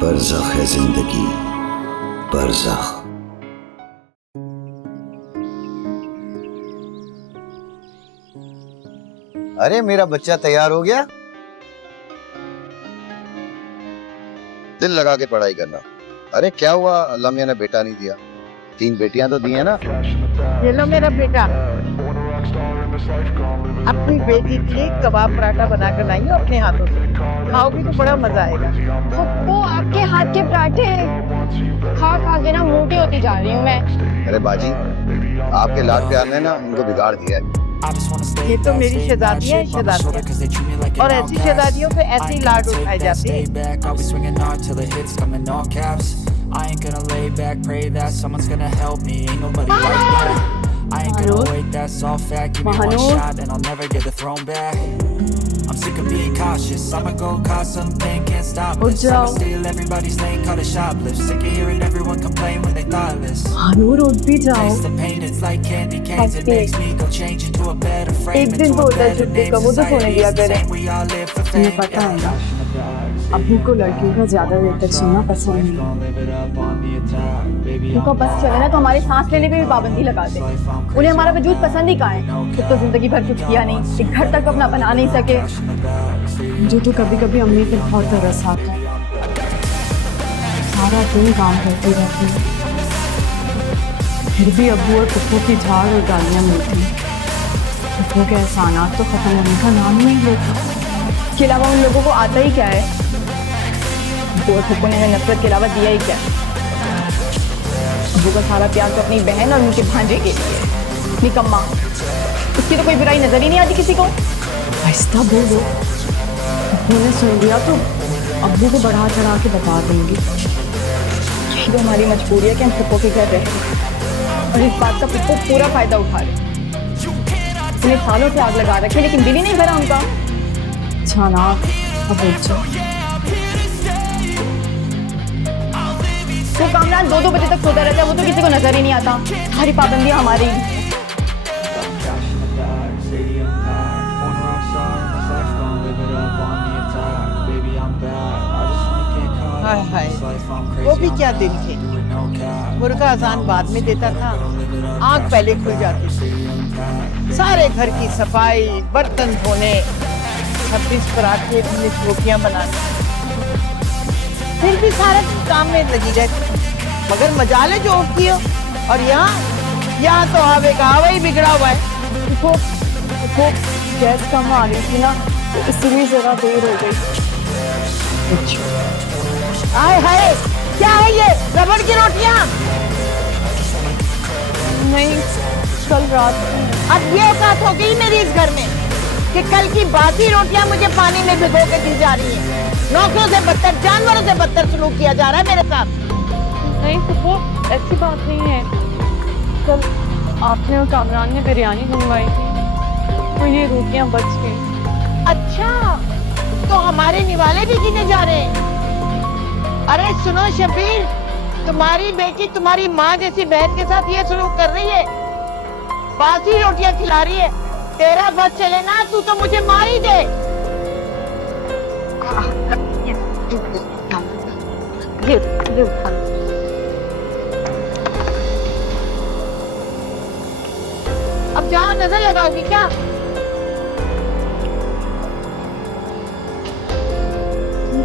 बरज़ख है जिंदगी, बरज़ख। अरे मेरा बच्चा तैयार हो गया। दिल लगा के पढ़ाई करना। अरे क्या हुआ, अल्लाह मियां ने बेटा नहीं दिया? 3 बेटियां तो दी है ना। ये लो मेरा बेटा, अपनी बेटी के लिए कबाब पराठा बना कर लाई हो अपने हाथों से। खाओगी तो बड़ा मजा आएगा। पप्पू, आपके हाथ के पराठे खा खा के ना मोटी होती जा रही हूँ मैं। अरे बाजी, आपके लाड प्यार ने ना इनको बिगाड़ दिया है। ये तो मेरी शहजादी है, शहजादी, और ऐसी शहजादियों पे ऐसे ही लाड उठाए जाते हैं। I ain't gonna lay back, pray that someone's gonna help me. Ain't nobody like that. I ain't gonna wait, that's all fact. Give me one shot and I'll never get the throne back. I'm sick of being cautious. I'ma go cause something, can't stop this. I'ma steal everybody's lane, call it shoplift. Sick of hearing everyone complain when they thoughtless. Taste the pain, it's like candy canes. It makes me go change into a better frame, into a better name. Society is the same, we all live for fame. Abu को लड़कियों का ज्यादा देर तक सुनना पसंद नहीं। उनको बस चले ना तो हमारे सांस लेने पे भी पाबंदी लगा दे। उन्हें हमारा वजूद पसंद ही कहाँ है? खुद तो जिंदगी भर कुछ किया नहीं, एक घर तक अपना बना नहीं सके। मुझे तो कभी कभी अम्मी पे बहुत तरस आता है। सारा दिन काम करती रहती है, फिर भी अबू और पप्पू की झाड़ और गालियाँ मिलती हैं। पप्पू के एहसानात तो खत्म होने का नाम नहीं लेता। इसके अलावा उन लोगों को आता ही क्या है? और पप्पू ने हमें नफरत के अलावा दिया ही क्या? अबू का सारा प्यार तो अपनी बहन और उनके भांजे के लिए। निकम्मा, उसकी तो कोई बुराई नजर ही नहीं आती किसी को। आहिस्ता बोलो, पप्पू ने सुन लिया तो अब्बू को बढ़ा चढ़ा के बता देंगे। यही तो हमारी मजबूरी है कि हम पप्पू के घर रहे और इस बात का पप्पू पूरा फायदा उठा रहे। उन्हें सालों से आग लगा रखे लेकिन दिल ही नहीं भरा उनका। अच्छा ना, अब उठ जाओ। वो कामरान 2-2 बजे तक सोता रहता है, वो तो किसी को नजर ही नहीं आता। सारी पाबंदियां हमारी। हाय हाय, वो भी क्या दिन थे। मुर्गा अजान बाद में देता था, आँख पहले खुल जाती थी। सारे घर की सफाई, बर्तन धोने, 26 पराठे, 19 रोटियां बनाने, फिर भी सारा दिन काम में लगी रहती। मगर मजाले जो उठती हो, और यहाँ तो हवे का हवा ही बिगड़ा हुआ है। वो गैस कम आ रही थी ना, तो इसलिए जरा देर हो गई। हाय हाय, क्या है ये, रबड़ की रोटियां? नहीं, कल रात अब ये औकात हो गई मेरी इस घर में कि कल की बासी रोटियां मुझे पानी में भिगो के दी जा रही हैं। नौकरों से बदतर, जानवरों से बदतर सलूक किया जा रहा है मेरे साथ। नहीं वो ऐसी बात नहीं है। कल आपने और कामरान ने बिरयानी मंगवाई थी तो ये रोटियां बच गई। अच्छा, तो हमारे निवाले भी गिने जा रहे हैं। अरे सुनो शबीर, तुम्हारी बेटी तुम्हारी माँ जैसी बहन के साथ ये सलूक कर रही है, बासी रोटियां खिला रही है। तेरा बस चले ना, तू तो मुझे मार ही दे। अब जहाँ नजर लगाओगी क्या?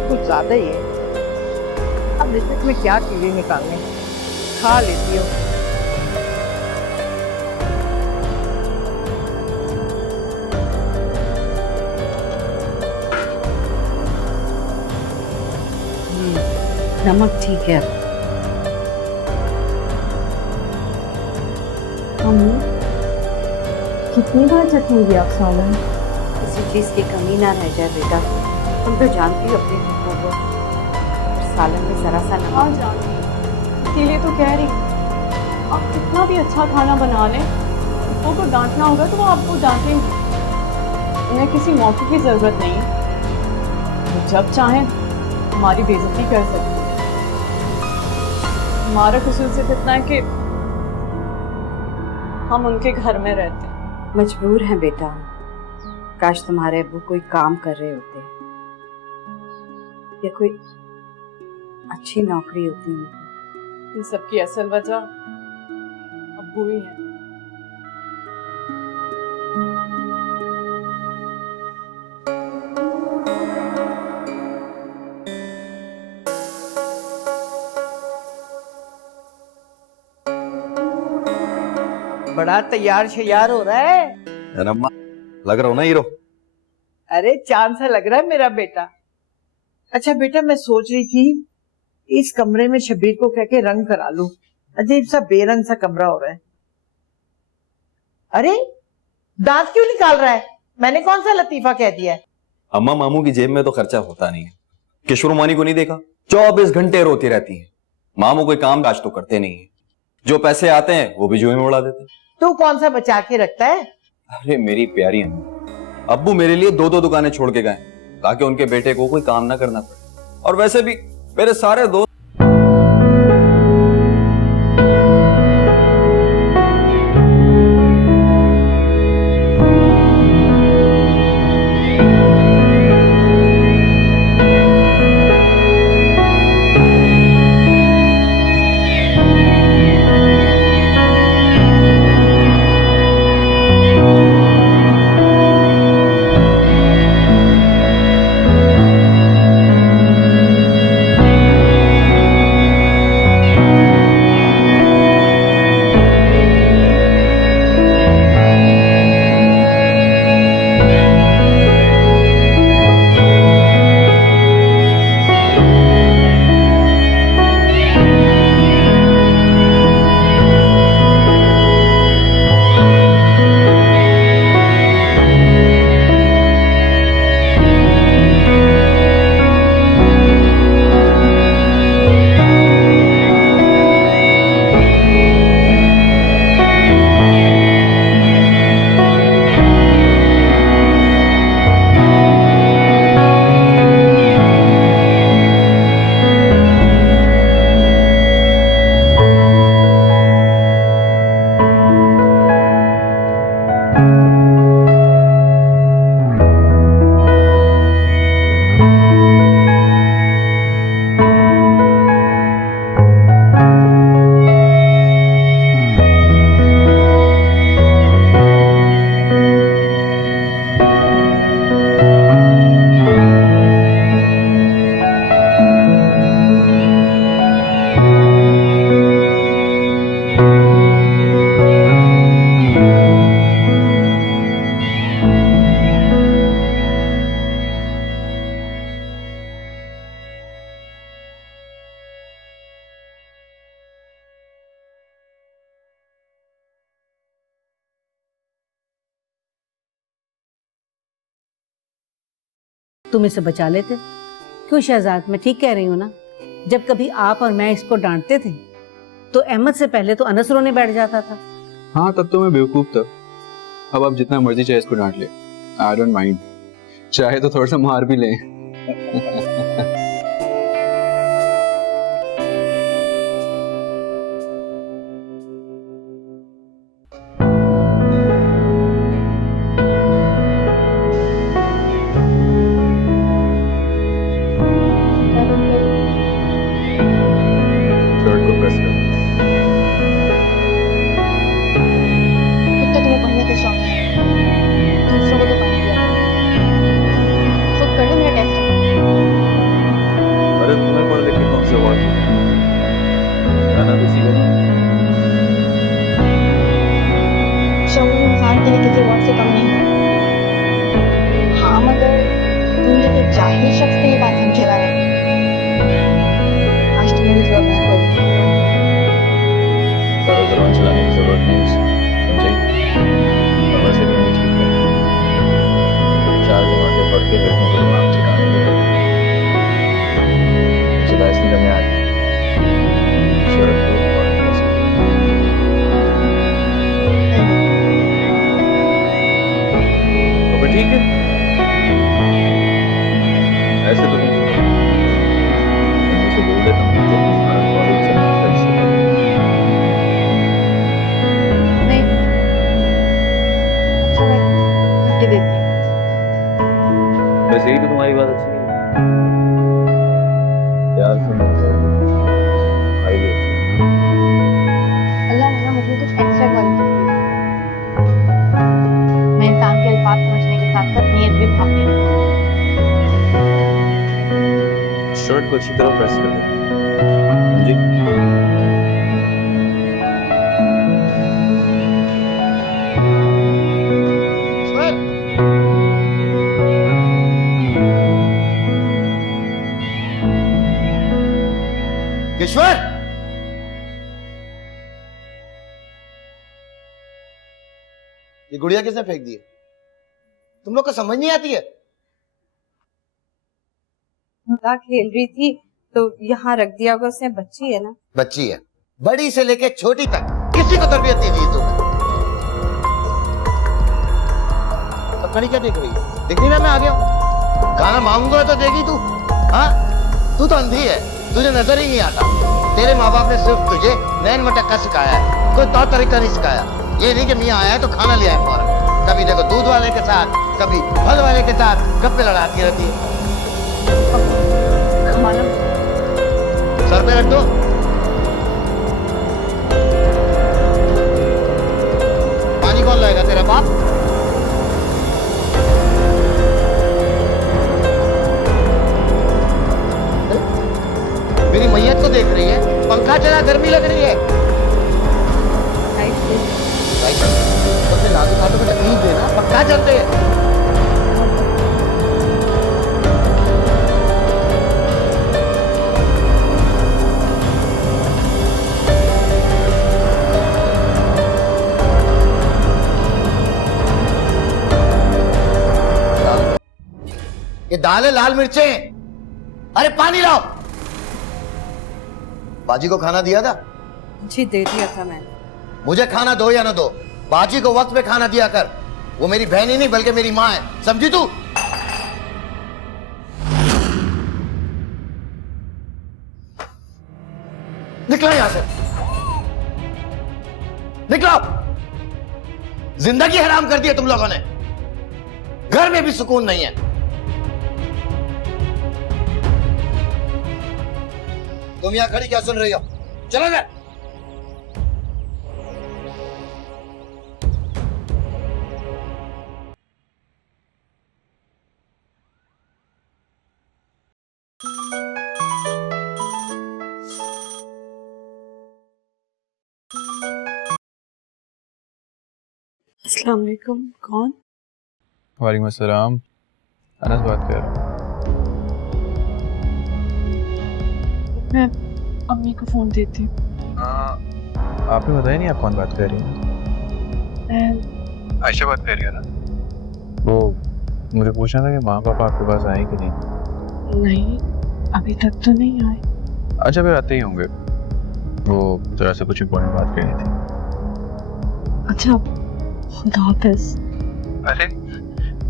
कुछ ज्यादा ही है। अब रिश्ते में क्या चीजें निकालने, खा लेती हो। नमक ठीक है। अम्मी, कितनी बार चखेंगी आप सालन? किसी चीज की कमी ना रह जाए बेटा। तुम तो जानती हो अपने बच्चों को, सालन में जरा सा नमक। हाँ जानती, इसीलिए तो कह रही। आप कितना भी अच्छा खाना बना लें, उनको डांटना होगा तो वो आपको डांटेंगे। उन्हें किसी मौके की जरूरत नहीं है। वो जब चाहें हमारी बेइज्जती कर सकते हैं। हमारा कसूर सिर्फ इतना है कि हम उनके घर में रहते हैं। मजबूर हैं बेटा। काश तुम्हारे अब्बू कोई काम कर रहे होते या कोई अच्छी नौकरी होती उनकी। इन सबकी असल वजह अब्बू ही है। बड़ा तैयार शैयार हो रहा है। अम्मा लग रहा हो ना हीरो। अरे चांद सा लग रहा है मेरा बेटा। अच्छा बेटा, मैं सोच रही थी इस कमरे में शब्बीर को कह के रंग करा लूं। अजीब सा बेरंग सा कमरा हो रहा है। अरे दांत क्यों निकाल रहा है? मैंने कौन सा लतीफा कह दिया है? अम्मा मामू की जेब में तो खर्चा होता नहीं है। किशोर मानी को नहीं देखा, 24 घंटे रोती रहती है। मामू कोई काम काज तो करते नहीं है, जो पैसे आते हैं वो भी जुए में उड़ा देते हैं। तू कौन सा बचा के रखता है? अरे मेरी प्यारी अम्मा, अब्बू मेरे लिए 2-2 दुकानें छोड़ के गए ताकि उनके बेटे को कोई काम ना करना पड़े। और वैसे भी मेरे सारे दोस्त तुम इसे बचा लेते। क्यों शहजाद, मैं ठीक कह रही हूँ ना? जब कभी आप और मैं इसको डांटते थे तो अहमद से पहले तो अनस रोने बैठ जाता था। हाँ तब तो मैं बेवकूफ था। अब आप जितना मर्जी चाहे इसको डांट ले, आई डोंट माइंड। चाहे तो थोड़ा सा मार भी लें। बस यही तो तुम्हारी बात अच्छी है। प्यार से शर्ट को अच्छी तरह प्रेस कर दो। जी ईश्वर, ये गुड़िया किसने फेंक दी है? तुम लोग को समझ नहीं आती है? मजाक खेल रही थी तो यहाँ रख दिया होगा उसने। बच्ची है ना। बच्ची है, बड़ी से लेके छोटी तक किसी को तरबियत नहीं दी तुमने। तो खड़ी क्या देख रही है? दिख नहीं रहा मैं आ गया हूँ? खाना मांगूंगा तो देगी तू? हाँ, तू तो अंधी है, तुझे नजर ही नहीं आता। तेरे माँ बाप ने सिर्फ तुझे नैन मटक्का सिखाया है, कोई तौर तरीका नहीं सिखाया। ये नहीं कि मियाँ आया है तो खाना ले आए फौरन। कभी देखो दूध वाले के साथ, कभी फल वाले के साथ गप्पे लड़ाती रहती है। खाना सर पे रख दो। पानी कौन लाएगा, तेरा बाप? मेरी मैयत को देख रही है, पंखा चला, गर्मी लग रही है। तो फिर नाजुक हाथों को तकलीफ देना, पक्का चलते हैं। ये दाल है, लाल मिर्चें। अरे पानी लाओ। बाजी को खाना दिया था? जी दे दिया था मैंने। मुझे खाना दो या ना दो, बाजी को वक्त पे खाना दिया कर। वो मेरी बहन ही नहीं बल्कि मेरी माँ है, समझी तू? निकला यहां से, निकलो। जिंदगी हराम कर दी है तुम लोगों ने। घर में भी सुकून नहीं है। तुम यहां खड़ी क्या सुन रही हो? चलो ना। अस्सलाम वालेकुम। कौन? वालेकुम अस्सलाम, अनस बात कर रहा हूँ। मैं अम्मी को फोन देती हूँ। आपने बताया नहीं आप कौन बात कर रही हैं? मैं आयशा बात कर रही है ना? वो मुझे पूछना था कि माँ पापा आपके पास आए कि नहीं? नहीं, अभी तक तो नहीं आए। अच्छा फिर आते ही होंगे, वो जरा से कुछ इम्पोर्टेंट बात करनी थी। अच्छा, खुदा हाफिज। अरे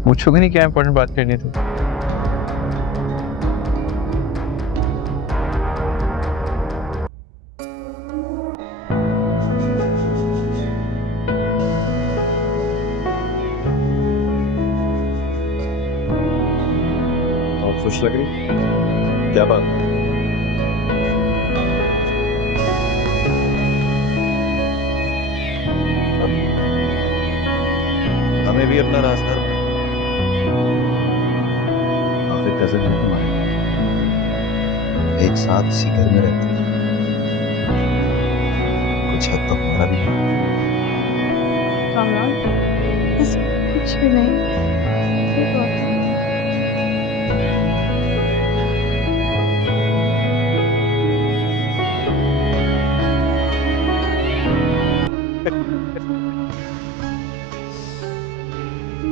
पूछोगे नहीं क्या इम्पोर्टेंट बात करनी थी? और खुश लग रही, क्या बात? हमें भी अपना रास्ता, आखिर कजन है तुम्हारे, एक साथ इसी घर में रहते हैं, कुछ हद तक हमारा भी है। कामरान, बस कुछ भी नहीं, कोई बात नहीं।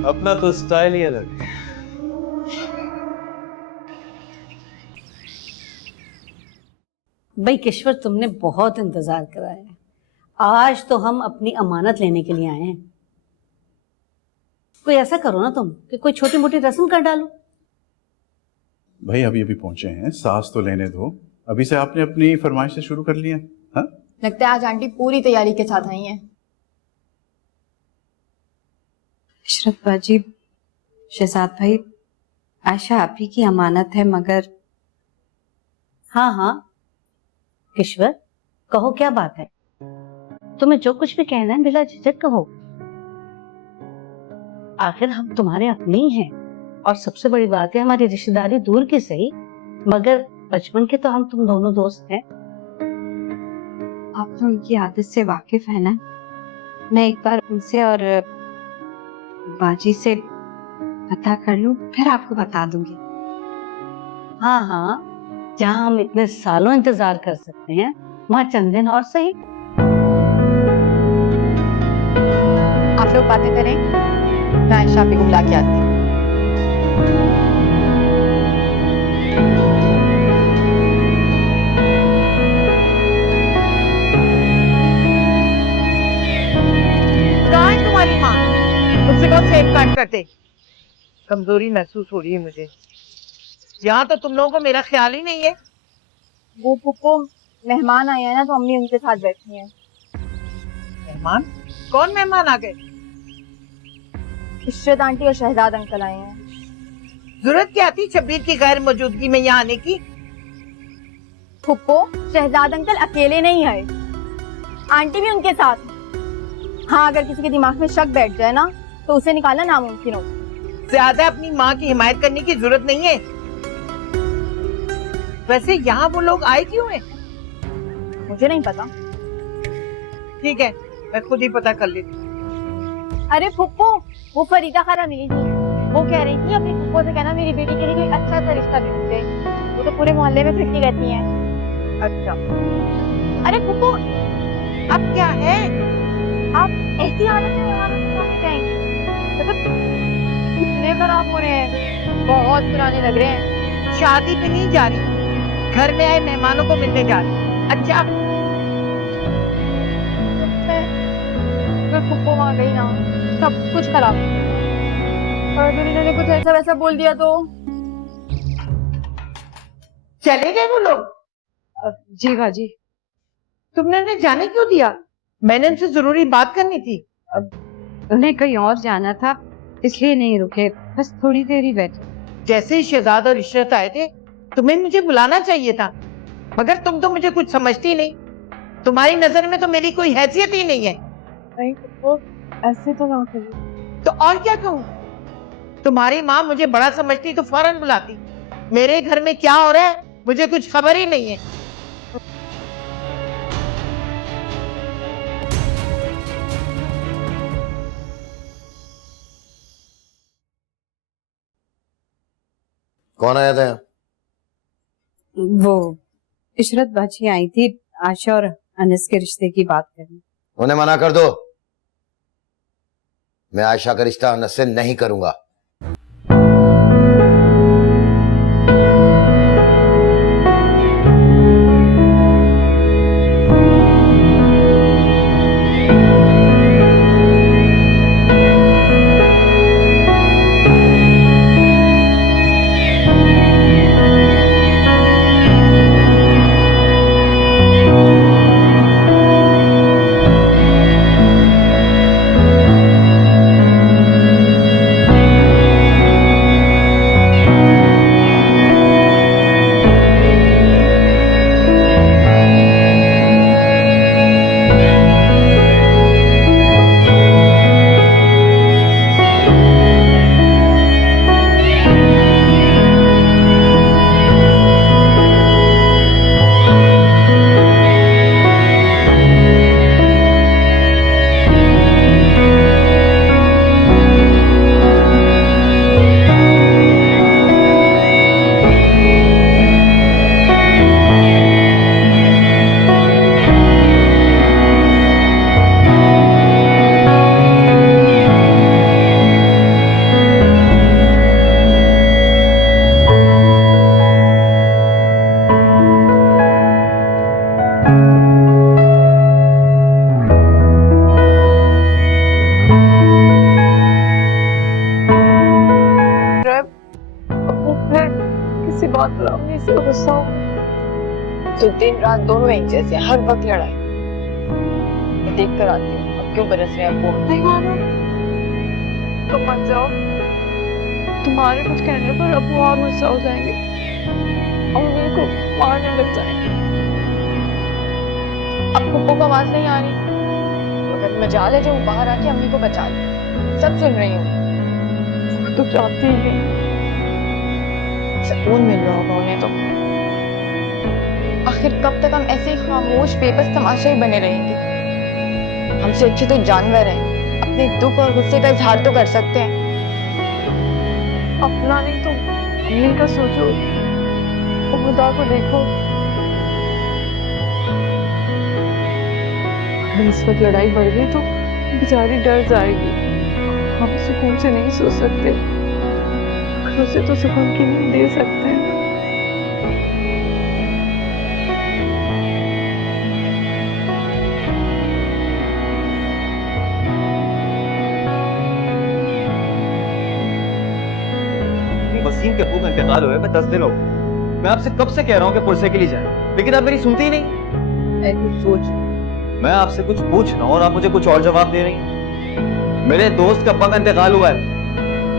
अपना तो स्टाइल ही अलग है। भाई किश्वर, तुमने बहुत इंतजार कराया है। आज तो हम अपनी अमानत लेने के लिए आए हैं। कोई ऐसा करो ना तुम कि कोई छोटी मोटी रस्म कर डालो। भाई अभी अभी पहुंचे हैं, सांस तो लेने दो। अभी से आपने अपनी फरमाइश से शुरू कर लिया? हाँ, लगता है आज आंटी पूरी तैयारी के साथ आई हैं। इशरत बाजी, शहजाद भाई, आयशा आप ही की अमानत है, मगर हाँ हाँ किश्वर, कहो क्या बात है। तुम्हें जो कुछ भी कहना है बिला झिझक कहो। आखिर हम तुम्हारे अपने ही हैं, और सबसे बड़ी बात है हमारी रिश्तेदारी दूर की सही मगर बचपन के तो हम तुम दोनों दोस्त हैं। आप तो उनकी आदत से वाकिफ है ना। मैं एक बार उनसे और बाजी से पता कर लूं, फिर आपको बता दूंगी। हाँ हाँ, जहाँ हम इतने सालों इंतजार कर सकते हैं वहाँ चंद दिन और सही। आप लोग बातें करें, मैं आयशा को बुला के आती हूँ। कहाँ है तुम्हारी माँ? मुझसे कौन सेफ काट करते? कमजोरी महसूस हो रही है मुझे। यहाँ तो तुम लोगों को मेरा ख्याल ही नहीं है। वो पुप्पो मेहमान आए हैं ना, तो अम्मी उनके साथ बैठी हैं। मेहमान? कौन मेहमान आ गए? इशरत आंटी और शहजाद अंकल आए हैं। जरूरत क्या थी शब्बीर की गैर मौजूदगी में यहाँ आने की? पुप्पो शहजाद अंकल अकेले नहीं आए, आंटी भी उनके साथ। हाँ, अगर किसी के दिमाग में शक बैठ जाए ना तो उसे निकालना नामुमकिन हो। ज्यादा अपनी माँ की हिमायत करने की जरूरत नहीं है। वैसे यहाँ वो लोग आए क्यों हैं? मुझे नहीं पता। ठीक है, मैं खुद ही पता कर लेती हूँ। अरे पुप्पो, वो फरीदा खाला मिली थी। वो कह रही थी अपनी पुप्पो से कहना मेरी बेटी के लिए कोई अच्छा सा रिश्ता ढूंढ दे। वो तो पूरे मोहल्ले में फिरती रहती हैं। अच्छा, अरे पुप्पो, अब क्या है? आप ऐसी हालत में मेहमानों के सामने जाएंगी? मतलब इतने खराब हो रहे हैं, बहुत पुराने लग रहे हैं। शादी पे नहीं जा रही, घर में आए मेहमानों को मिलने जा रही। अच्छा, अगर पुप्पो वहां गई ना, सब कुछ खराब। और अगर इन्होंने कुछ ऐसा वैसा बोल दिया तो? चले गए वो लोग? जी बाजी। तुमने उन्हें जाने क्यों दिया? मैंने उनसे जरूरी बात करनी थी। उन्हें कहीं और जाना था, इसलिए नहीं रुके, बस थोड़ी देर ही बैठे। जैसे ही शहजाद और इशरत आए थे, तुम्हें मुझे बुलाना चाहिए था, मगर तुम तो मुझे कुछ समझती नहीं। तुम्हारी नजर में तो मेरी कोई हैसियत ही नहीं है। नहीं पुप्पो, ऐसे तो ना करिए। तो और क्या कहूँ? तुम्हारी माँ मुझे बड़ा समझती तो फौरन बुलाती। मेरे घर में क्या हो रहा है मुझे कुछ खबर ही नहीं है। कौन आया था? वो इशरत बाजी आई थी आशा और अनस के रिश्ते की बात करने। उन्हें मना कर दो। मैं आयशा का रिश्ता अनस से नहीं करूंगा। तो दिन रात दोनों एक जैसे, हर वक्त लड़ाई। देख कर आती हूँ अब क्यों बरस रहे हैं वो। नहीं मानो, तुम मत जाओ। तुम्हारे कुछ कहने पर अब वो और गुस्सा हो जाएंगे और मेरे को मारने लग जाएंगे। अब पुप्पो को आवाज नहीं आ रही, मगर मजाल है जो बाहर आके अम्मी को बचा ले। सब सुन रही हूँ। तो चाहती ही सुकून मिल रहा होगा उन्हें तो। आखिर कब तक हम ऐसे ही खामोश बेबस तमाशा ही बने रहेंगे? हमसे अच्छे तो जानवर हैं, अपने दुख और गुस्से का इजहार तो कर सकते हैं। अपना नहीं तो अम्मी का सोचो, खुदा को देखो। अगर इस वक्त लड़ाई बढ़ गई तो बेचारी डर जाएगी, हम सुकून से नहीं सो सकते, मगर उसे तो सुकून की नींद दे सकते हैं। वसीम के अब्बू का इंतकाल हुए 10 दिन हो गए। मैं आपसे कब से कह रहा हूँ कि पुरसे के लिए जाए, लेकिन आप मेरी सुनती ही नहीं। कुछ सोच। मैं आपसे कुछ पूछ रहा हूँ और आप मुझे कुछ और जवाब दे रही हैं। मेरे दोस्त का अब्बा का इंतकाल हुआ है।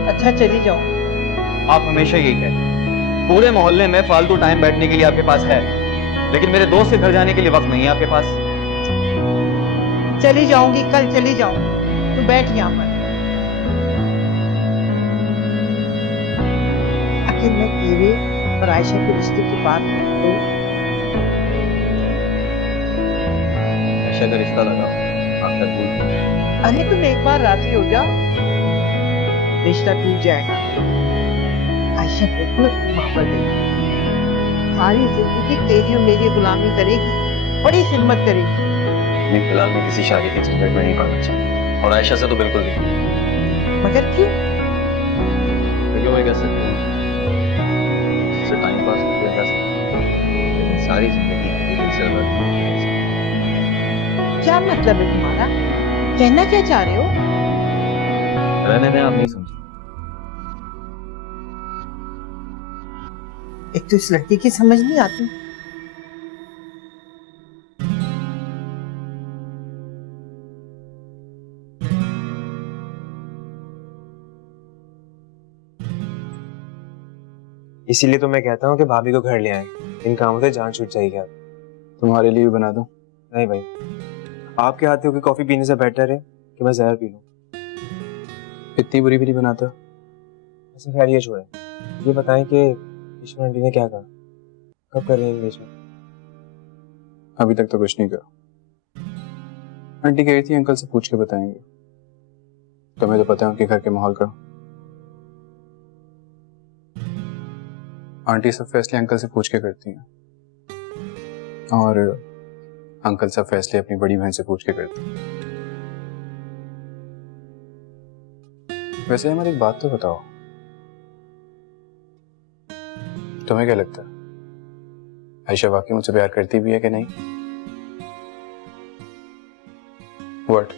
अच्छा चली जाओ। आप हमेशा यही कहते हैं, पूरे मोहल्ले में फालतू टाइम बैठने के लिए आपके पास है, लेकिन मेरे दोस्त के घर जाने के लिए वक्त नहीं है आपके पास। चली जाऊंगी, कल चली जाऊंगी, तू बैठ यहाँ पर। आखिर मैं तेरे और आयशा के रिश्ते की बात तो आयशा का रिश्ता लगा, आप तक भूल। अरे तुम एक बार राजी हो जा, रिश्ता टूट जाएगा। आयशा बिल्कुल मोहब्बत है, सारी जिंदगी तेरी और मेरी गुलामी करेगी, बड़ी खिदमत करेगी। नहीं, फिलहाल मैं किसी शादी के झंझट में नहीं पड़ना चाहता, और आयशा से तो बिल्कुल नहीं। मगर क्यों? क्योंकि मैं कह सकता हूँ उससे टाइम पास हो गया, लेकिन सारी जिंदगी दिल से क्या मतलब है तुम्हारा? कहना क्या चाह रहे हो? रहने दें, आप नहीं समझे। एक तो इस लड़की की समझ नहीं आती। इसीलिए तो मैं कहता हूँ कि भाभी को घर ले आए, इन कामों से जान छूट जाएगी। आप तुम्हारे लिए भी बना दूं? नहीं भाई, आपके हाथों की कॉफी पीने से बेटर है कि मैं जहर पी लूं। इतनी बुरी भी नहीं बनाता। अच्छा खैर ये छोड़े, ये बताएं कि ईश्वर आंटी ने क्या कहा, कब कर रहे हैं एंगेजमेंट? अभी तक तो कुछ नहीं कहा। आंटी कह रही थी अंकल से पूछ के बताएंगे। तुम्हें तो पता है उनके घर के माहौल का। आंटी सब फैसले अंकल से पूछ के करती हैं, और अंकल सब फैसले अपनी बड़ी बहन से पूछ के करते हैं। वैसे हमारी एक बात तो बताओ, तुम्हें क्या लगता है आयशा वाकई मुझसे प्यार करती भी है कि नहीं? व्हाट?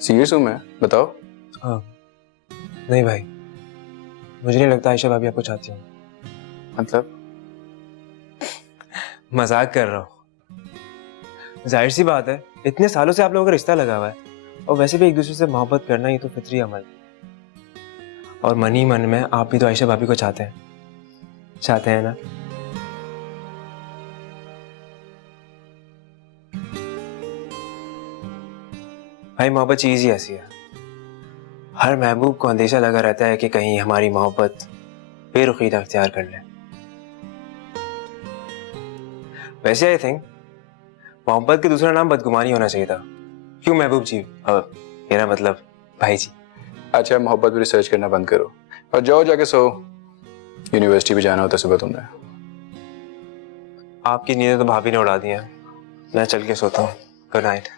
सीरियस हूं मैं, बताओ। हाँ नहीं भाई, मुझे नहीं लगता आयशा भाभी आपको चाहती हूँ। मतलब? मजाक कर रहा हूँ। जाहिर सी बात है, इतने सालों से आप लोगों का रिश्ता लगा हुआ है, और वैसे भी एक दूसरे से मोहब्बत करना ये तो फितरी अमल। और मन ही मन में आप भी तो आयशा भाभी को चाहते हैं ना? भाई मोहब्बत चीज ही ऐसी है, हर महबूब को अंदेशा लगा रहता है कि कहीं हमारी मोहब्बत बेरुखीदा अख्तियार कर ले। वैसे आई थिंक मोहब्बत के दूसरा नाम बदगुमानी होना चाहिए था। क्यों महबूब जी, मेरा मतलब भाई जी। अच्छा, मोहब्बत पर रिसर्च करना बंद करो और जाओ जाके सो। यूनिवर्सिटी भी जाना होता सुबह तुमने। आपकी नींदें तो भाभी ने उड़ा दी हैं, मैं चल के सोता हूँ। Good night.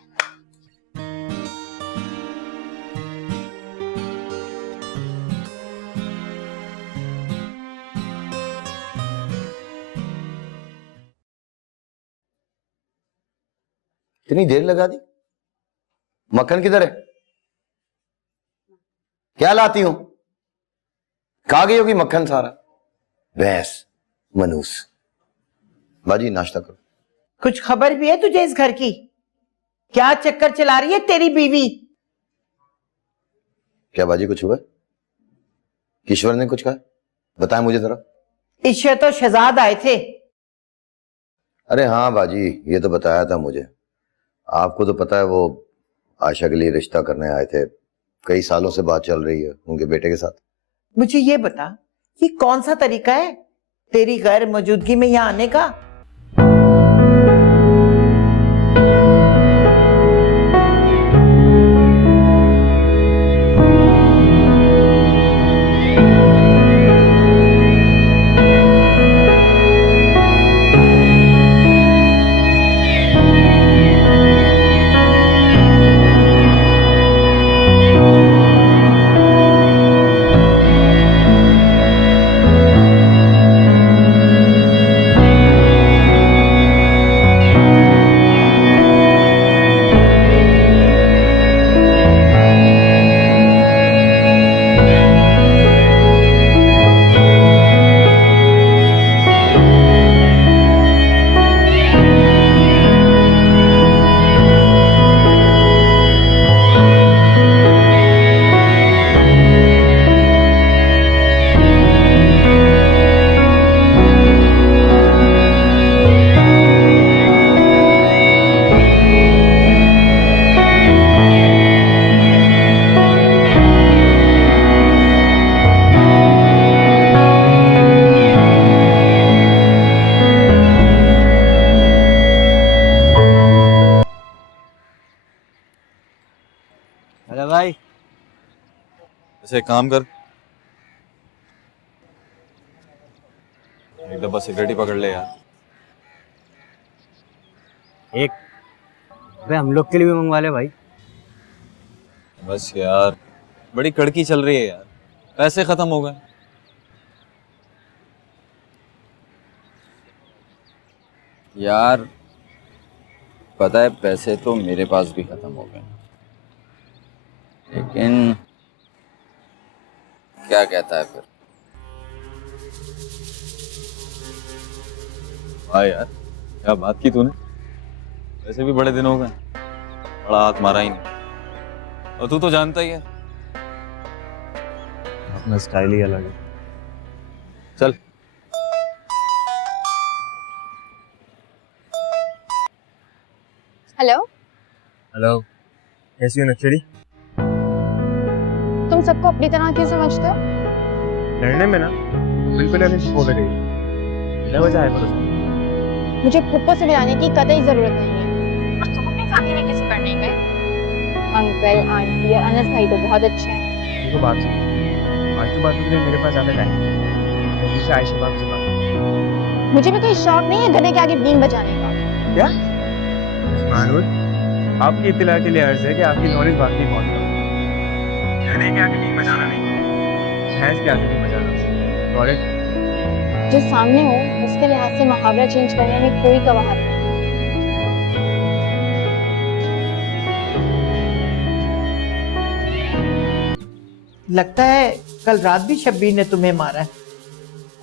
इतनी देर लगा दी? मक्खन किधर है? क्या लाती हूं? खा गई होगी मक्खन सारा। भैंस मनूस। बाजी नाश्ता करो। कुछ खबर भी है तुझे इस घर की? क्या चक्कर चला रही है तेरी बीवी? क्या बाजी कुछ हुआ? ईश्वर ने कुछ कहा? बताएं मुझे जरा। ईश्वर तो शहजाद आए थे। अरे हाँ बाजी, ये तो बताया था मुझे। आपको तो पता है वो आयशा के लिए रिश्ता करने आए थे। कई सालों से बात चल रही है उनके बेटे के साथ। मुझे ये बता, ये कौन सा तरीका है तेरी गैर मौजूदगी में यहाँ आने का वैसे एक काम कर, एक डब्बा सिगरेट ही पकड़ ले यार। एक अरे हम लोग के लिए भी मंगवा ले भाई। बस यार, बड़ी कड़की चल रही है यार, पैसे खत्म हो गए। यार पता है, पैसे तो मेरे पास भी खत्म हो गए, लेकिन क्या कहता है फिर। हाँ यार, क्या बात की तूने, वैसे भी बड़े दिन हो गए, बड़ा हाथ मारा ही नहीं। और तू तो जानता ही है अपना स्टाइल ही अलग है। चल। हेलो हेलो, कैसी हो नक्शरी? तुम सबको अपनी तरह क्यों समझते हो? लड़ने में ना बिल्कुल अभी हो गई। बिना वजह आए बोलो। मुझे फुप्पो से मिलाने की कतई जरूरत नहीं है। और तुम अपनी फैमिली में किसी करने गए? अंकल, आंटी और अनस भाई तो बहुत अच्छे हैं। देखो बात सुनो, आज तो बात के लिए मेरे पास ज्यादा टाइम है। जल्दी से आयशा बात से बात। मुझे भी कोई शौक नहीं है गधे के आगे बीन बजाने का। क्या? मानूर, आपकी इत्तला के लिए अर्ज है कि आपकी नॉलेज बाकी बहुत कम है। गधे के आगे बीन बजाना नहीं, भैंस के आगे बीन बजाना। नॉलेज जो सामने हो उसके लिहाज से मुहावरा चेंज करने में कोई कवाहत नहीं। लगता है कल रात भी शब्बीर ने तुम्हें मारा है।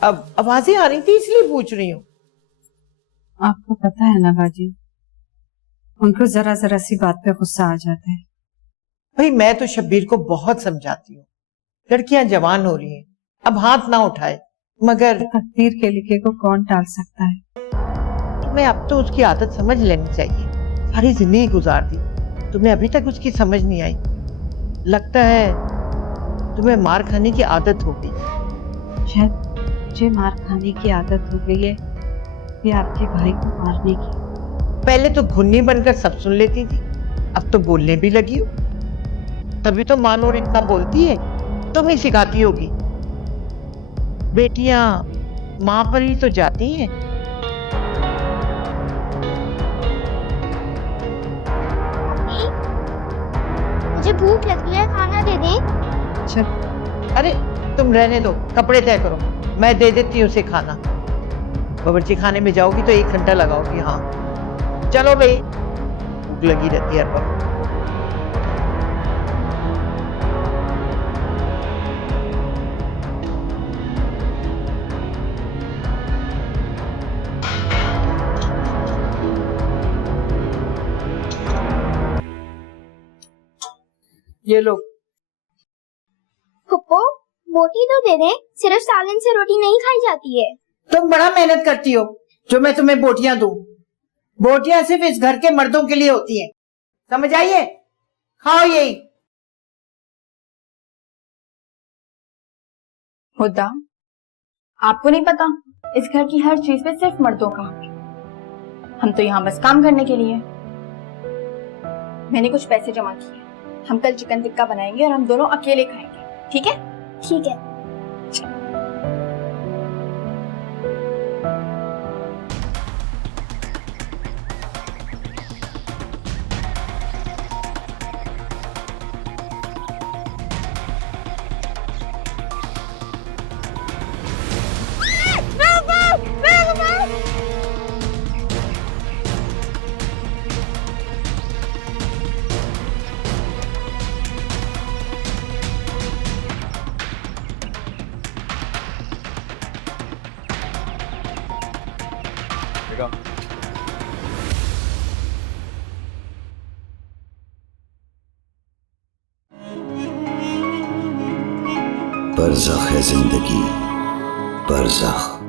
अब आवाजें आ रही थी इसलिए पूछ रही हूँ। आपको पता है ना बाजी, उनको जरा जरा सी बात पे गुस्सा आ जाता है। भाई मैं तो शब्बीर को बहुत समझाती हूँ, लड़कियां जवान हो रही हैं, अब हाथ ना उठाए, मगर तकदीर के लिखे को कौन टाल सकता है। तुम्हें अब तो उसकी आदत समझ लेनी चाहिए। सारी जिंदगी गुजार दी, तुम्हें अभी तक उसकी समझ नहीं आई। लगता है तुम्हें मार खाने की आदत हो गई। शायद मुझे मार खाने की आदत हो गई है या आपके भाई को मारने की। पहले तो घुन्नी बनकर सब सुन लेती थी, अब तो बोलने भी लगी हो। तभी तो मानोर इतना बोलती है, तुम ही सिखाती होगी। बेटियां माँ पर ही तो जाती हैं। मुझे भूख लगी है, खाना दे दे। चल। अरे तुम रहने दो, कपड़े तय करो, मैं दे देती हूँ उसे खाना। बावर्ची खाने में जाओगी तो 1 घंटा लगाओगी। हाँ चलो भाई, भूख लगी रहती है हर वक्त। ये लो। फुप्पो, रोटी तो दे दे, सिर्फ सालन से रोटी नहीं खाई जाती है। तुम बड़ा मेहनत करती हो जो मैं तुम्हें बोटियां दूं। बोटियां सिर्फ इस घर के मर्दों के लिए होती हैं, समझ आइए? खाओ यही। हुदा, आपको नहीं पता इस घर की हर चीज पे सिर्फ मर्दों का हक है। हम तो यहाँ बस काम करने के लिए। मैंने कुछ पैसे जमा किए, हम कल चिकन टिक्का बनाएंगे और हम दोनों अकेले खाएंगे, ठीक है? ठीक है। बरज़ख है जिंदगी, बरज़ख।